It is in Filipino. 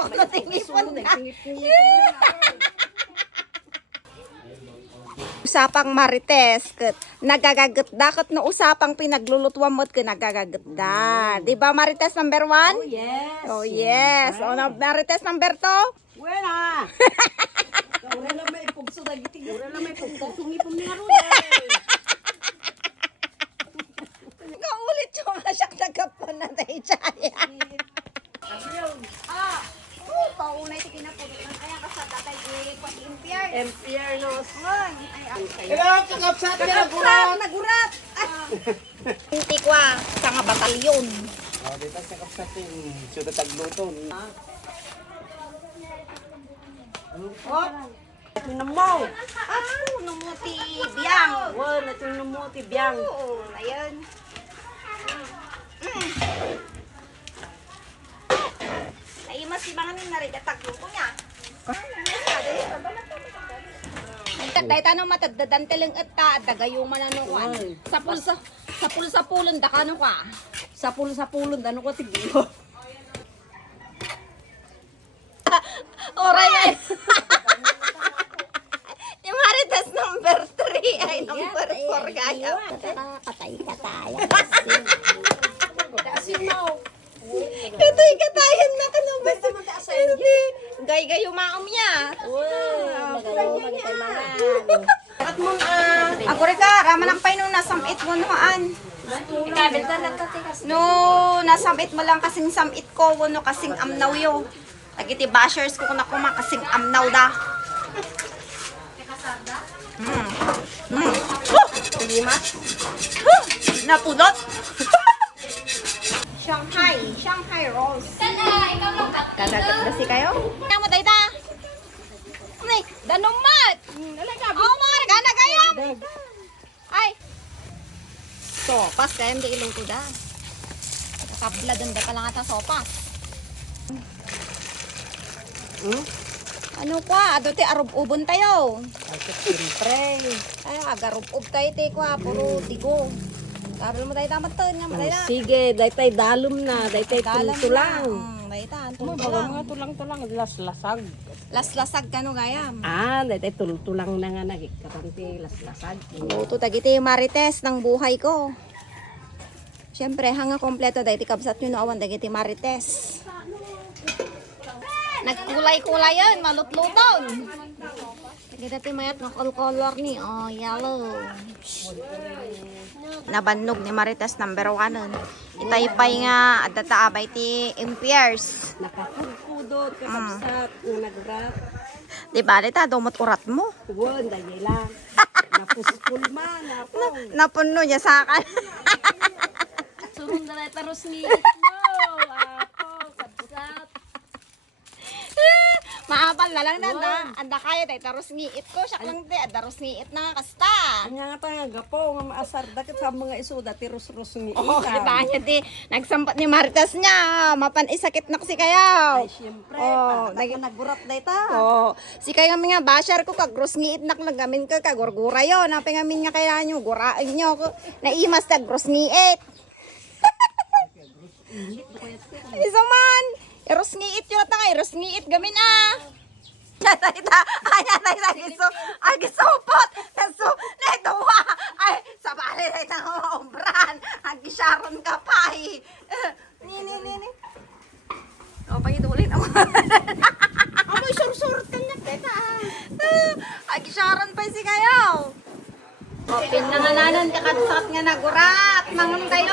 Sok na tingipon na. Usapang marites, ket nagagagat dakot no usapang pinaglulutuan mo't ket nagagagat da. Di ba marites number 1? Oh, yes. Oh, yes. O, marites number 2? Wala. Ura lang may pugso na gitig. Ura lang may pugso. Sungipon niya ron. Kaulit yung asyak na kapon na tayo chaya. Paunay ti kinapulot ng kaya kasatatay pati impier. Empire nos. Kailangan ka kapsat ka nagurat. Nagurat. Hindi ko sa nga batalyon. Oh, dito ka kapsat yung suda tagluton. Tinan mo. Numuti biyang. Wala, tinan mo tibiyang. Oo, ayun. Ay, mas ibang ni narida taglo ko niya. Dahil tanong matadadan tiling ita, dagayo mananoan. Sa pulon, dakano ka. Sa pulon, ano ko tibiyo. Oray ay. Yung marites number 3 ay number 4 kaya. Patay ka tayo. Asin mo. Katay katayan na ka nung basta hindi. Gay-gay umaom niya. At mo Ako rin ka, rama ng pay nung nasamit mo noan. No, nasamit mo lang kasing samit ko, no kasing amnaw yo. Nagiti bashers ko na kuma kasing amnaw da. lima. Napudot. Shanghai rolls. Kagagat na si kayo? Kamu tayo ta? Ay, danumat! Oh, mga gana kayo! Ay! Sopas, kaya hindi iluto da. Kakabla doon da pala nga ta sopas. Ano kwa? Ado ti arub-ubon tayo. Siyempre. Ay, agarub-ub tayo ti kwa. Puro tigo. Karol mo tayo tamat to. Sige, daytay dalom na. Daytay tulang. Dayta, Mga tulang. tulang, laslasag. Laslasag ka no gayam. Daytay tulang na nga nagikatanti, laslasag. Luto tagiti yung marites ng buhay ko. Siyempre, hanga kompleto dahil tikabsat nyo no awan dagiti marites. Nagkulay-kulay yan, malutluton. Kita ti mayat ng color ni, oh, yellow. Nabannog ni Marites number 1 nun. Itaypay nga, at dataabay ti impiers. Nakapudpudot, kakabsat, nagurat. Di ba, dita, dumot urat mo. Tugon, dahil lang. Napuspul man, napong. Napuno niya sa akin. Surun na taros ni Ako, kabsat. Maabal na lang na, anda kaya tayo, taros ngiit ko, siya lang di, taros ngiit na kasta. Kanya nga tayo, gapo, nga maasar, dakit sa mga isuda, tirus-rus ni Oh, di ba niya di, nagsampat ni Marites niya, mapanisakit na kasi kayaw. Ay, siyempre, Oh, nagurat na ita. Oh, si kayo nga basher ko kag gross ngiit nak nagamin ka kagurgura yo, napingamin nga kaya nyo, guraan nyo ko, naimas tag gross ngiit. Isa man, eros ngiit yun at nga, eros ngiit gamin agisupot, netuwa, ay, sabali na itang umbran, agisyaron ka pa Nini. O, pangitulit ako. Amoy, sursurot ka niya, teta. Agisyaron pa si kayo. O, pinangalanan ka katsat nga nagurat, mangun kayo.